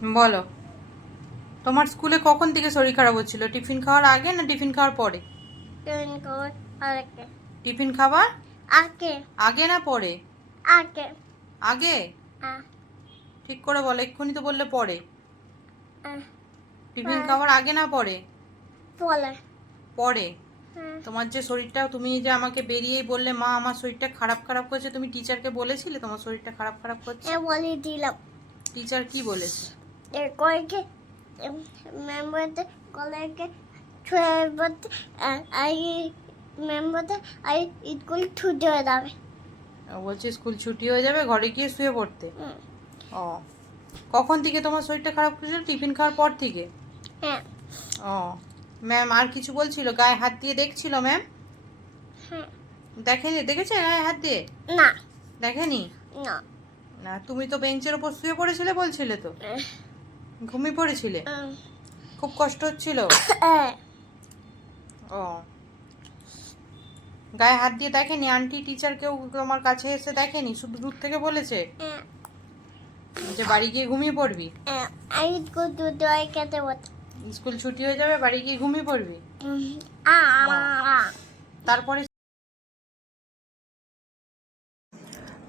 বলো, তোমার স্কুলে কখন থেকে শরীর খারাপ হচ্ছিল? টিফিন খাওয়ার আগে না টিফিন খাওয়ার পরে? টিফিন খাওয়ার আগে। টিফিন খাবার আগে। আগে না পরে? আগে। আগে। আহ, ঠিক করে বলো, এক্ষুনি তো বললে পরে। আহ, টিফিন আহ, খাওয়ার আগে না পরে? বলে। পরে। হ্যাঁ। তোমার যে শরীরটা, তুমি যে আমাকে বেরিয়েই বললে মা আমার শরীরটা খারাপ খারাপ করছে, তুমি টিচারকে বলেছিলে তোমার শরীরটা খারাপ খারাপ করছে? বলে দিলাম। টিচার কি বলেছে? কয়েকে মেম্বারদের কলেজে ছুঁয়ে বলতে আই মেম্বারদের আই স্কুল ছুটি হয়ে যাবে। ও বলছে স্কুল ছুটি হয়ে যাবে, ঘরে গিয়ে শুয়ে পড়তে। ও, কখন থেকে তোমার শরীরটা খারাপ করছিল? টিফিন খাওয়ার পর থেকে? হ্যাঁ। ও, ম্যাম আর কিছু বলছিল? গায়ে হাত দিয়ে দেখছিল ম্যাম? হ্যাঁ। দেখেনি? দেখেছে গায়ে হাত দিয়ে? না। দেখেনি? না। না, তুমি তো বেঞ্চের ওপর শুয়ে পড়েছিলে বলছিলে তো, ঘুমিয়ে পড়েছিলে, খুব কষ্ট হচ্ছিল? ও, গায়ে হাত দিয়ে দেখেনি? আন্টি টিচার কেউ তোমার কাছে এসে দেখেনি? শুধু দূর থেকে বলেছে যে বাড়ি গিয়ে ঘুমিয়ে পড়বি? আমি স্কুল ছুটি হয়ে খেতে বলতে। স্কুল ছুটি হয়ে যাবে, বাড়ি গিয়ে ঘুমিয়ে পড়বি? তারপরে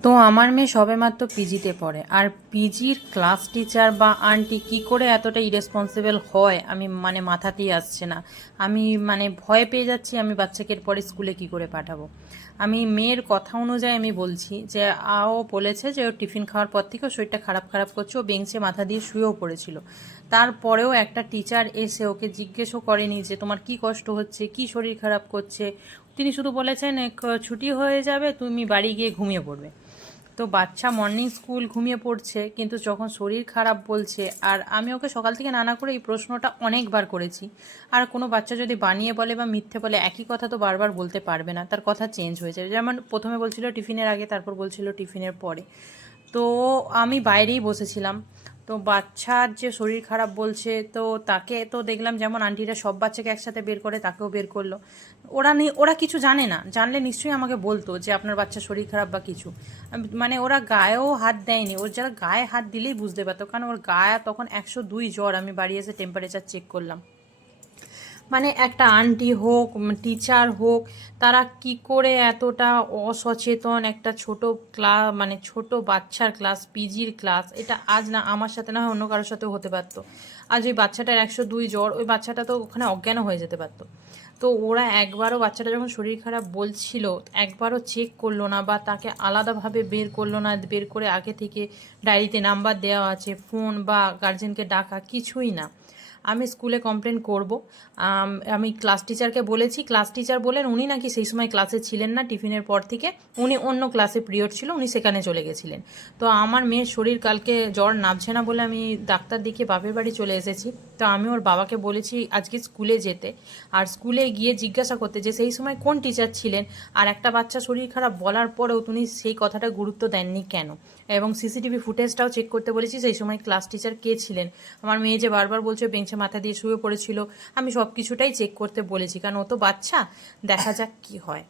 তো আমার মেয়ে সবেমাত্র পিজিতে পড়ে, আর পিজির ক্লাস টিচার বা আন্টি কি করে এতটা ইরেসপন্সিবল হয় আমি মানে মাথাতেই আসছে না। আমি মানে ভয় পেয়ে যাচ্ছি, আমি বাচ্চাকে পরে স্কুলে কি করে পাঠাবো। আমি মেয়ের কথা অনুযায়ী আমি বলছি যে ও বলেছে যে ও টিফিন খাওয়ার পর থেকে ওর শরীরটা খারাপ খারাপ করছে, ও বেঞ্চে মাথা দিয়ে শুয়েও পড়েছিল। তারপরেও একটা টিচার এসে ওকে জিজ্ঞেসও করেনি যে তোমার কি কষ্ট হচ্ছে, কি শরীর খারাপ করছে। তিনি শুধু বলেছেন ছুটি হয়ে যাবে, তুমি বাড়ি গিয়ে ঘুমিয়ে পড়বে। তো বাচ্চা মর্নিং স্কুল ঘুমিয়ে পড়ছে, কিন্তু যখন শরীর খারাপ বলছে, আর আমি ওকে সকাল থেকে নানা করে এই প্রশ্নটা অনেকবার করেছি। আর কোনো বাচ্চা যদি বানিয়ে বলে বা মিথ্যে বলে, একই কথা তো বারবার বলতে পারবে না, তার কথা চেঞ্জ হয়ে যাবে। যেমন প্রথমে বলছিল টিফিনের আগে, তারপর বলছিল টিফিনের পরে। তো আমি বাইরেই বসেছিলাম, তো বাচ্চার যে শরীর খারাপ বলছে, তো তাকে তো দেখলাম যেমন আন্টিরা সব বাচ্চাকে একসাথে বের করে, তাকেও বের করলো। ওরা কিছু জানে না, জানলে নিশ্চয়ই আমাকে বলতো যে আপনার বাচ্চার শরীর খারাপ বা কিছু। মানে ওরা গায়েও হাত দেয়নি, ওর যারা গায়ে হাত দিলেই বুঝতে পারতো, কারণ ওর গায়ে তখন 102 জ্বর। আমি বাড়ি এসে টেম্পারেচার চেক করলাম। মানে একটা আন্টি হোক, টিচার হোক, তারা কি করে এতটা অসচেতন? একটা ছোট ক্লাস, মানে ছোট বাচ্চার ক্লাস, পিজির ক্লাস, এটা আজ না আমার সাথে না হয় অন্য কারোর সাথেও হতে পারতো। আজ ওই বাচ্চাটার 102 জ্বর, ওই বাচ্চাটা তো ওখানে অজ্ঞান হয়ে যেতে পারতো। তো ওরা একবারও বাচ্চাটা যখন শরীর খারাপ বলছিল, একবারও চেক করলো না, বা তাকে আলাদাভাবে বের করলো না, বের করে আগে থেকে ডায়েরিতে নাম্বার দেওয়া আছে, ফোন বা গার্জেনকে ডাকা, কিছুই না। আমি স্কুলে কমপ্লেন করব। আমি ক্লাস টিচারকে বলেছি, ক্লাস টিচার বলেন উনি নাকি সেই সময় ক্লাসে ছিলেন না, টিফিনের পর থেকে উনি অন্য ক্লাসে পিরিয়ড ছিল, উনি সেখানে চলে গেছিলেন। তো আমার মেয়ের শরীর কালকে জ্বর নামছে না বলে আমি ডাক্তার দেখিয়ে বাপের বাড়ি চলে এসেছি। তো আমি ওর বাবাকে বলেছি আজকে স্কুলে যেতে, আর স্কুলে গিয়ে জিজ্ঞাসা করতে যে সেই সময় কোন টিচার ছিলেন, আর একটা বাচ্চা শরীর খারাপ বলার পরেও তুমি সেই কথাটা গুরুত্ব দেননি কেন। এবং সিসিটিভি ফুটেজটাও চেক করতে বলেছি, সেই সময় ক্লাস টিচার কে ছিলেন। আমার মেয়ে যে বারবার বলছে বেঞ্চে মাথা দিয়ে শুয়ে পড়েছিল, আমি সব কিছুটাই চেক করতে বলেছি, কারণ ও তো বাচ্চা, দেখা যাক কি হয়।